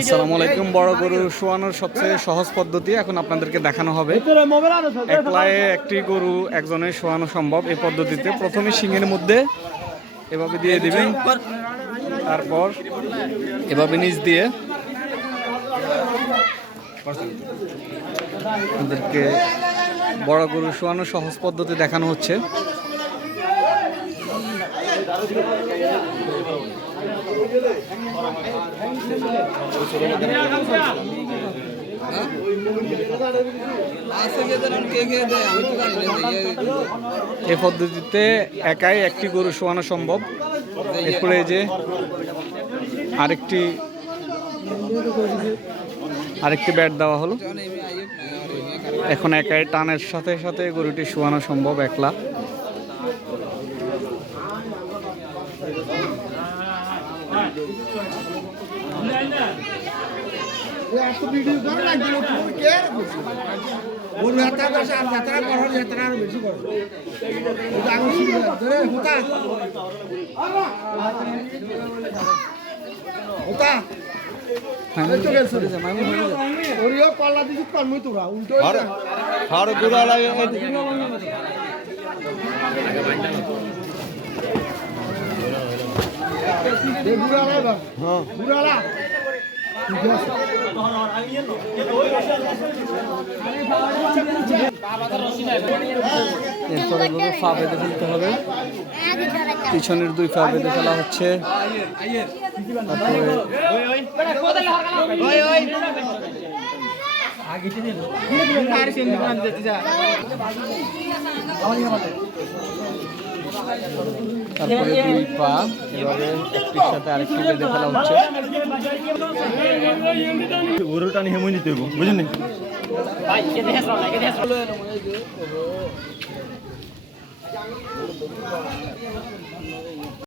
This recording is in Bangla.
আসসালামু আলাইকুম বড় গরু শোয়ানোর সবচেয়ে সহজ পদ্ধতি এখন আপনাদেরকে দেখানো হবে। একলায়ে একটি গরু একজনের শোয়ানো সম্ভব এই পদ্ধতিতে। প্রথমে শিঙের মধ্যে এভাবে দিয়ে দিবেন। তারপর এভাবে নিচ দিয়ে আপনাদেরকে বড় গরু শোয়ানো সহজ পদ্ধতি দেখানো হচ্ছে। এই পদ্ধতিতে একাই একটি গরু শোয়ানো সম্ভব। এরপরে যে আরেকটি আরেকটি ব্যাট দেওয়া হলো। এখন একাই টানের সাথে সাথে গরুটি শোয়ানো সম্ভব, একলা। গরু যাত্রা করছে আর যাত্রা করার যাত্রা আরও বেশি করে হয় হুতা হুতা হ্যাঁ, এরপরে গরু ফা বেঁধে ফেলতে হবে। পিছনের দুই ফা বেঁধে ফেলা হচ্ছে। তারপরে তারপরে দুই পা এভাবে একটির সাথে আরেকটি বেঁধে ফেলা হচ্ছে। গরুটা নিয়ে হেমুই নিতে বুঝলি?